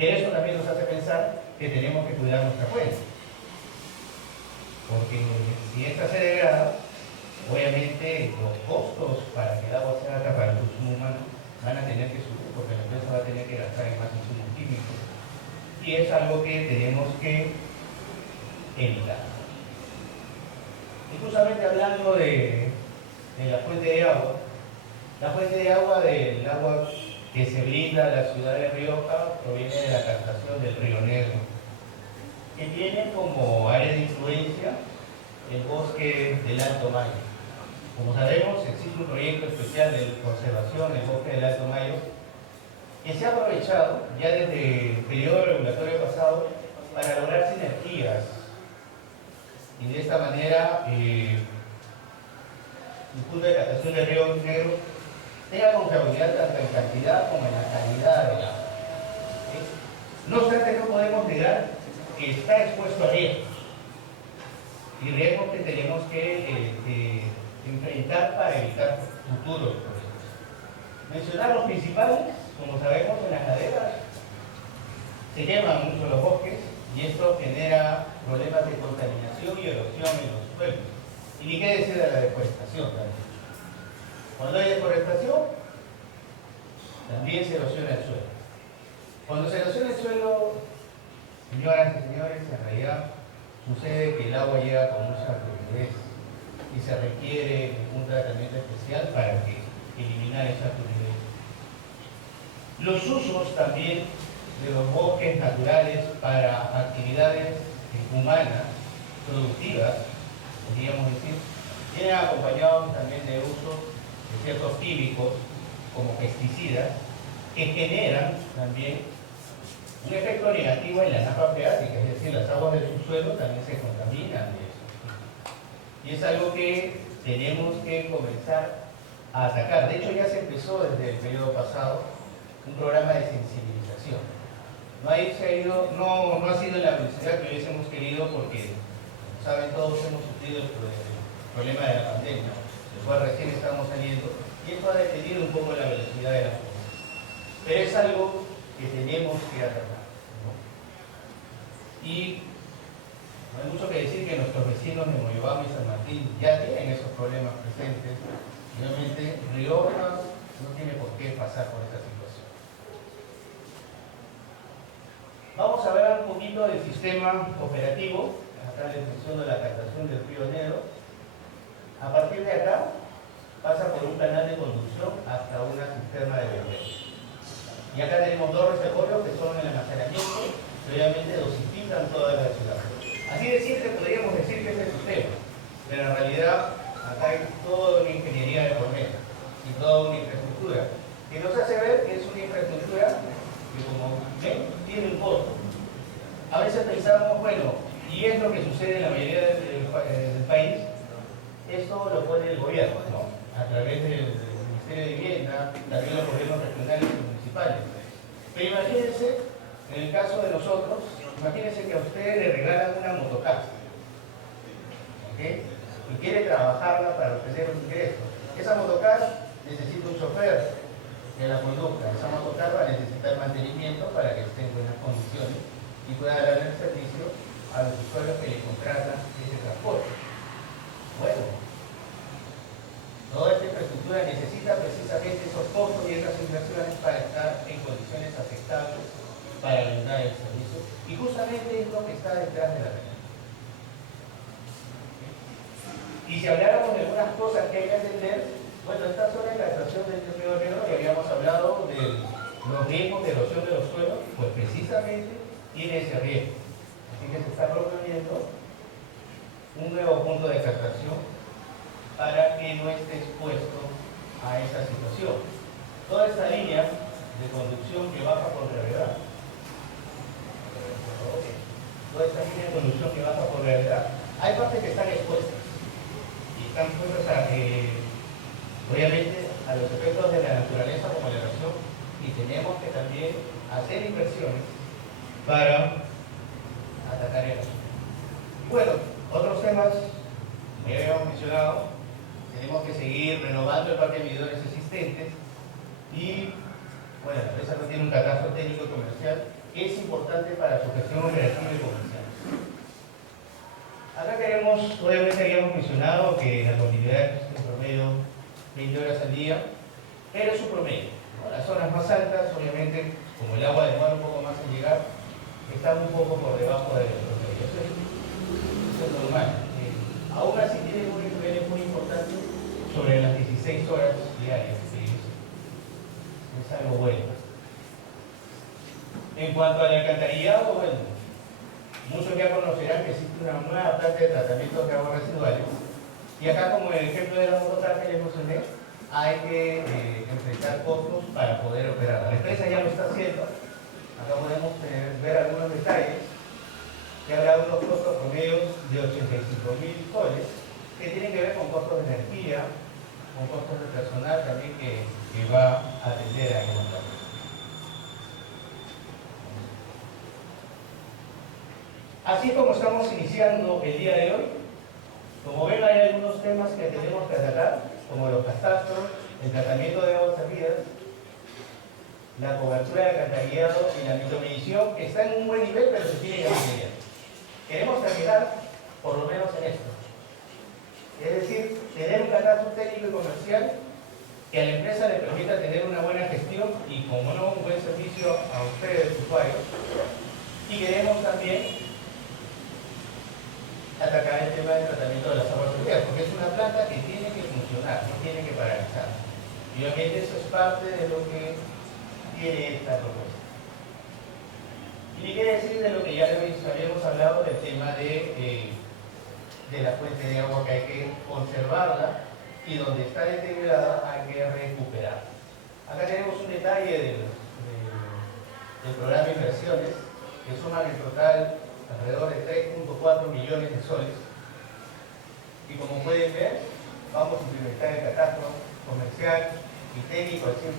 Pero eso también nos hace pensar que tenemos que cuidar nuestra fuente. Porque si esta se degrada, obviamente los costos para que el agua sea apta para el consumo humano van a tener que subir, porque la empresa va a tener que gastar en más insumos químicos. Y es algo que tenemos que evitar. Y justamente hablando de la fuente de agua, la fuente de agua del agua que se brinda a la ciudad de Rioja proviene de la captación del río Negro, que tiene como área de influencia el bosque del Alto Mayo. Como sabemos, existe un proyecto especial de conservación del bosque del Alto Mayo que se ha aprovechado ya desde el periodo regulatorio pasado para lograr sinergias y de esta manera el punto de captación del río Negro tenga confiabilidad tanto en cantidad como en la calidad del agua. ¿Sí? No obstante, no podemos negar que está expuesto a riesgos y riesgos que tenemos que enfrentar para evitar futuros problemas. Mencionar los principales, como sabemos, en las laderas se queman mucho los bosques y esto genera problemas de contaminación y erosión en los suelos. Y ni qué decir de la deforestación también. Cuando hay deforestación, también se erosiona el suelo. Cuando se erosiona el suelo, señoras y señores, en realidad sucede que el agua llega con mucha turbidez y se requiere un tratamiento especial para eliminar esa turbidez. Los usos también de los bosques naturales para actividades humanas, productivas, podríamos decir, vienen acompañados también de uso de ciertos químicos como pesticidas que generan también un efecto negativo en la napa freática, es decir, las aguas del subsuelo también se contaminan de eso. Y es algo que tenemos que comenzar a atacar. De hecho, ya se empezó desde el periodo pasado un programa de sensibilización. No ha sido en la velocidad que hubiésemos querido porque, como saben, todos hemos sufrido el problema de la pandemia, del cual recién estamos saliendo, y esto ha detenido un poco la velocidad de la cosa. Pero es algo que tenemos que atacar, ¿no? Y no hay mucho que decir que nuestros vecinos de Moyobamba y San Martín ya tienen esos problemas presentes. Obviamente, Rioja no tiene por qué pasar por esta situación. Vamos a ver un poquito del sistema operativo. Acá les menciono la captación del río Negro. A partir de acá, pasa por un canal de conducción hasta una cisterna de bombeo. Y acá tenemos dos reservorios que son el almacenamiento, que obviamente dosifican toda la ciudad. Así de simple podríamos decir que es el sistema, pero en realidad acá hay toda una ingeniería de por medio y toda una infraestructura que nos hace ver que es una infraestructura que, como ven, tiene un costo. A veces pensamos, bueno, y es lo que sucede en la mayoría del país, esto lo pone el gobierno, ¿no? A través del Ministerio de Vivienda, también los gobiernos regionales y municipales. Pero imagínense, en el caso de nosotros, imagínense que a ustedes le regalan una motocar, ¿ok? Y quiere trabajarla para obtener un ingreso. Esa motocar necesita un chofer que la conduzca. Esa motocar va a necesitar mantenimiento para que esté en buenas condiciones y pueda dar el servicio a los usuarios que le contratan ese transporte. Bueno, toda esta infraestructura necesita precisamente esos costos y esas inversiones para estar en condiciones aceptables para brindar el servicio. Y justamente es lo que está detrás de la red. Y si habláramos de algunas cosas que hay que entender, bueno, esta zona de la estación del río Negro, que habíamos hablado de los riesgos de erosión de los suelos, pues precisamente tiene ese riesgo. Así que se está proponiendo un nuevo punto de captación para que no esté expuesto a esa situación. Toda esta línea de conducción que baja por gravedad, hay partes que están expuestas y están expuestas obviamente a los efectos de la naturaleza como la erosión, y tenemos que también hacer inversiones para atacar el asunto. Bueno, otros temas que habíamos mencionado, tenemos que seguir renovando el parque de medidores existentes y bueno, la empresa no tiene un catastro técnico y comercial, es importante para su gestión operativa y comercial. Acá queremos, obviamente habíamos mencionado que la continuidad es en promedio 20 horas al día, pero es un promedio, ¿no? Las zonas más altas, obviamente, como el agua demora un poco más en llegar, están un poco por debajo del promedio. Eso es normal. Aún así tiene un nivel muy importante sobre las 16 horas diarias. Es algo bueno. En cuanto al alcantarillado, bueno, muchos ya conocerán que existe una nueva planta de tratamiento de aguas residuales. Y acá, como en el ejemplo de la mototaca que les mencioné, hay que enfrentar costos para poder operarla. La empresa ya lo está haciendo. Acá podemos ver algunos detalles, que habrá unos costos promedios de 85.000 soles, que tienen que ver con costos de energía, con costos de personal también que va a atender a esta planta. Así como estamos iniciando el día de hoy, como ven hay algunos temas que tenemos que tratar, como los catastros, el tratamiento de aguas servidas, la cobertura de alcantarillado y la micromedición, que está en un buen nivel, pero se tiene que ampliar. Queremos terminar por lo menos en esto. Es decir, tener un catastro técnico y comercial que a la empresa le permita tener una buena gestión y, como no, un buen servicio a ustedes, usuarios. Y queremos también atacar el tema del tratamiento de las aguas servidas, porque es una planta que tiene que funcionar, no tiene que paralizar. Y obviamente eso es parte de lo que tiene esta propuesta. Y ni quiere decir de lo que ya habíamos hablado del tema de la fuente de agua, que hay que conservarla y donde está deteriorada hay que recuperar. Acá tenemos un detalle del programa de inversiones que suman en total alrededor de 3.4 millones de soles. Y como pueden ver, vamos a implementar el catastro comercial y técnico al 100%.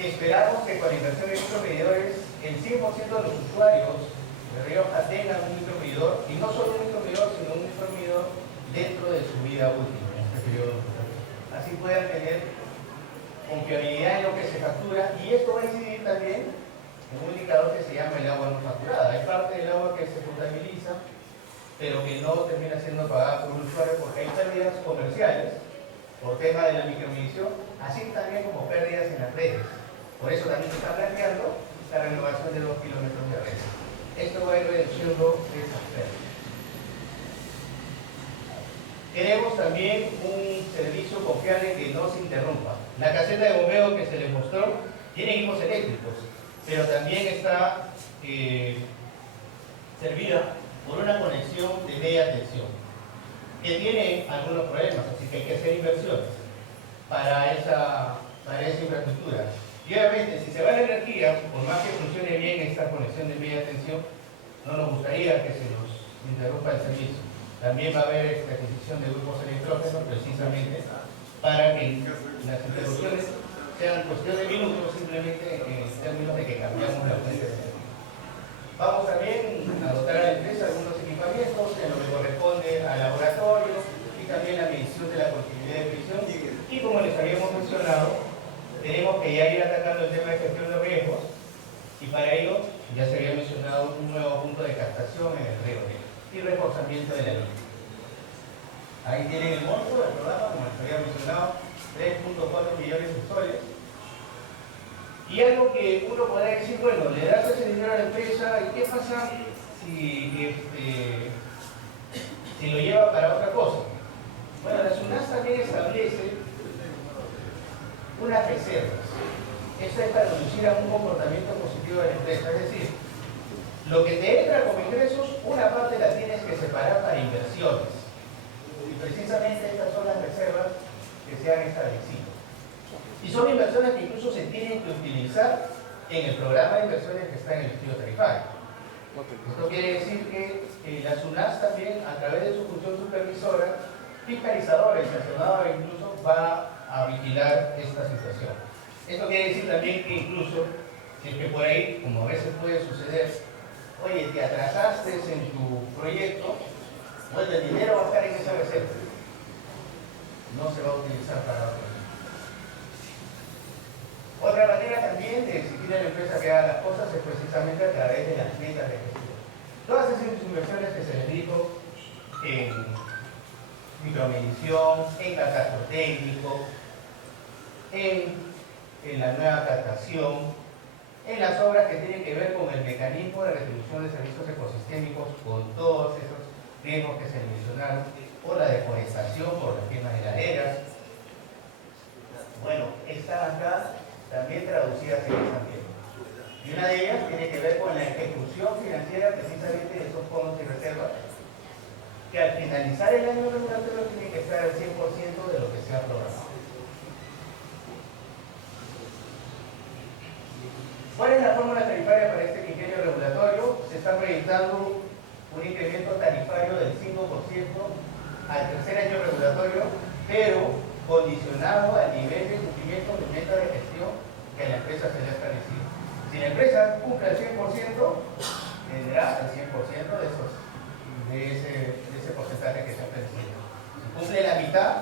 Esperamos que con la inversión de micromedidores, el 100% de los usuarios de Rioja tengan un micromedidor, y no solo un micromedidor, sino un micromedidor dentro de su vida útil en este periodo. Así puedan tener confiabilidad en lo que se factura, y esto va a incidir también en un indicador que se llama el agua no facturada. Hay parte del agua que se contabiliza, pero que no termina siendo pagada por un usuario porque hay pérdidas comerciales por tema de la micromedición, así también como pérdidas en las redes. Por eso también se está planteando la renovación de 2 kilómetros de red. Esto va a ir reduciendo esas pérdidas. Queremos también un servicio confiable que no se interrumpa. La caseta de bombeo que se les mostró tiene equipos eléctricos, pero también está servida por una conexión de media tensión, que tiene algunos problemas, así que hay que hacer inversiones para esa infraestructura. Y obviamente, si se va la energía, por más que funcione bien esta conexión de media tensión, no nos gustaría que se nos interrumpa el servicio. También va a haber esta adquisición de grupos electrógenos precisamente para que las interrupciones sean cuestión de minutos, simplemente en términos de que cambiamos la fuente de energía. Vamos también a dotar a la empresa algunos equipamientos en lo que corresponde al laboratorio y también la medición de la continuidad de prisión. Y como les habíamos mencionado, tenemos que ya ir atacando el tema de gestión de riesgos, y para ello ya se había mencionado un nuevo punto de captación en el río Negro y reforzamiento de la línea. Ahí tienen el monto del programa, como les había mencionado, 3.4 millones de soles. Y algo que uno podrá decir, bueno, le das ese dinero a la empresa, ¿y qué pasa si lo lleva para otra cosa? Bueno, la SUNAS también establece unas reservas. Esto es para reducir a un comportamiento positivo de la empresa. Es decir, lo que te entra como ingresos, una parte la tienes que separar para inversiones. Y precisamente estas son las reservas que se han establecido. Y son inversiones que incluso se tienen que utilizar en el programa de inversiones que está en el estudio tarifario. Esto quiere decir que la SUNAS también, a través de su función supervisora, fiscalizadora y sancionadora incluso, va a vigilar esta situación. Esto quiere decir también que incluso, si es que por ahí, como a veces puede suceder, oye, te atrasaste en tu proyecto, bueno, el dinero va a estar en esa reserva. No se va a utilizar para otro. Otra manera también de exigir a la empresa que haga las cosas es precisamente a través de las metas de gestión. Todas esas inversiones que se les dijo en micromedición, en catastro técnico, en la nueva captación, en las obras que tienen que ver con el mecanismo de retribución de servicios ecosistémicos, con todos esos riesgos que se mencionaron, por la deforestación, por las quemas de laderas. Bueno, están acá también traducidas en esa tiempo. Y una de ellas tiene que ver con la ejecución financiera precisamente de esos fondos y reservas, que al finalizar el año regulatorio tiene que estar al 100% de lo que se ha programado. ¿Cuál es la fórmula tarifaria para este quinquenio regulatorio? Se está proyectando un incremento tarifario del 5% al tercer año regulatorio, pero condicionado al nivel de cumplimiento de meta de gestión que a la empresa se le ha establecido. Si la empresa cumple al 100%, tendrá el 100% de ese porcentaje que se ha establecido. Si cumple la mitad,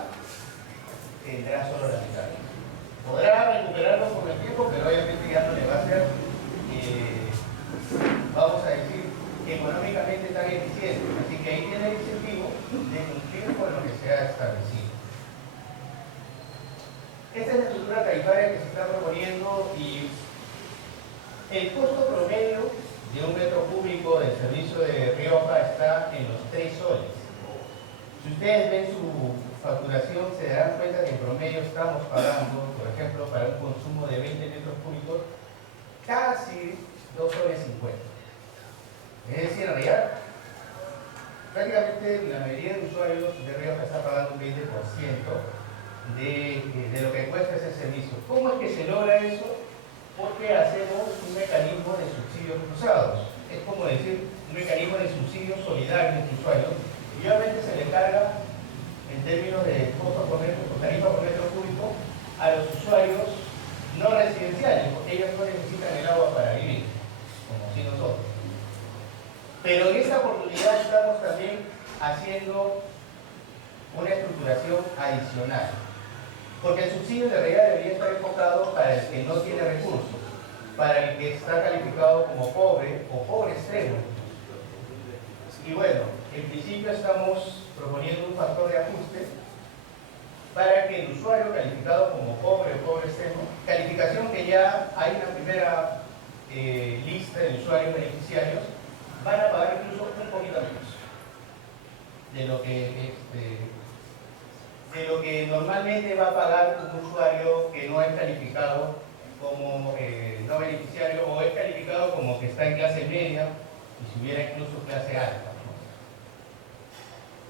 tendrá solo la mitad. Podrá recuperarlo con el tiempo, pero obviamente ya no le va a ser, vamos a decir, económicamente tan eficiente. Así que ahí tiene el incentivo de cumplir con lo que se ha establecido. Esta es la estructura tarifaria que se está proponiendo y el costo promedio de un metro cúbico del servicio de Rioja está en los 3 soles. Si ustedes ven su facturación, se darán cuenta que en promedio estamos pagando, por ejemplo, para un consumo de 20 metros cúbicos, casi 2 soles 50. Es decir, en realidad, prácticamente la mayoría de usuarios de Rioja está pagando un 20% de lo que cuesta ese servicio. ¿Cómo es que se logra eso? Porque hacemos un mecanismo de subsidios cruzados. Es como decir, un mecanismo de subsidios solidarios de usuarios. Y obviamente se le carga, en términos de costo por metro, o tarifa por metro cúbico, a los usuarios no residenciales, porque ellos no necesitan el agua para vivir, como si nosotros. Pero en esta oportunidad estamos también haciendo una estructuración adicional. Porque el subsidio de realidad debería estar enfocado para el que no tiene recursos, para el que está calificado como pobre o pobre extremo. Y bueno, en principio estamos proponiendo un factor de ajuste para que el usuario calificado como pobre o pobre extremo, calificación que ya hay una primera lista de usuarios beneficiarios, van a pagar incluso un poquito menos de lo que normalmente va a pagar un usuario que no es calificado como no beneficiario o es calificado como que está en clase media y si hubiera incluso clase alta.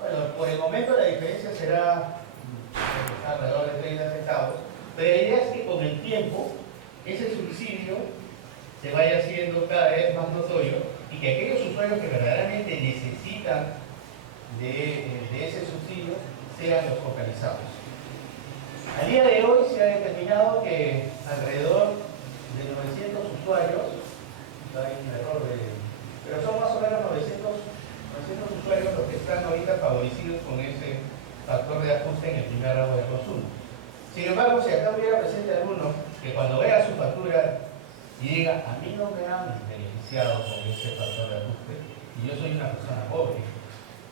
Bueno, por el momento la diferencia será alrededor de 30 centavos, pero la idea es que con el tiempo ese subsidio se vaya haciendo cada vez más notorio y que aquellos usuarios que verdaderamente necesitan de ese subsidio sean los focalizados. Al día de hoy se ha determinado que alrededor de 900 usuarios, hay un error pero son más o menos 900 usuarios los que están ahorita favorecidos con ese factor de ajuste en el primer ramo de consumo. Sin embargo, si acá hubiera presente alguno que cuando vea su factura y diga, a mí no me han beneficiado con ese factor de ajuste y yo soy una persona pobre.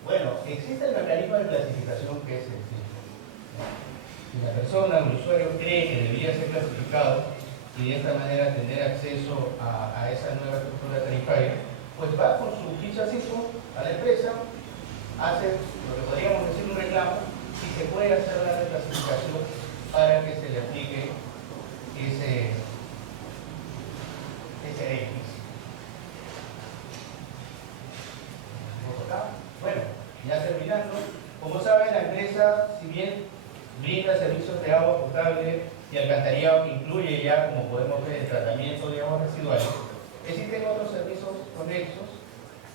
Bueno, existe el mecanismo de clasificación que es sencillo. Si la persona o el usuario cree que debería ser clasificado y de esta manera tener acceso a esa nueva estructura tarifaria, pues va con su ficha CISO a la empresa, hace lo que podríamos decir un reclamo y se puede hacer la reclasificación para que se le aplique ese beneficio. Bueno, ya terminando, como saben, la empresa, si bien brinda servicios de agua potable y alcantarillado que incluye ya, como podemos ver, el tratamiento de aguas residuales, existen otros servicios conexos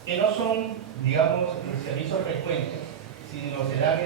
que no son, digamos, servicios frecuentes, sino se dan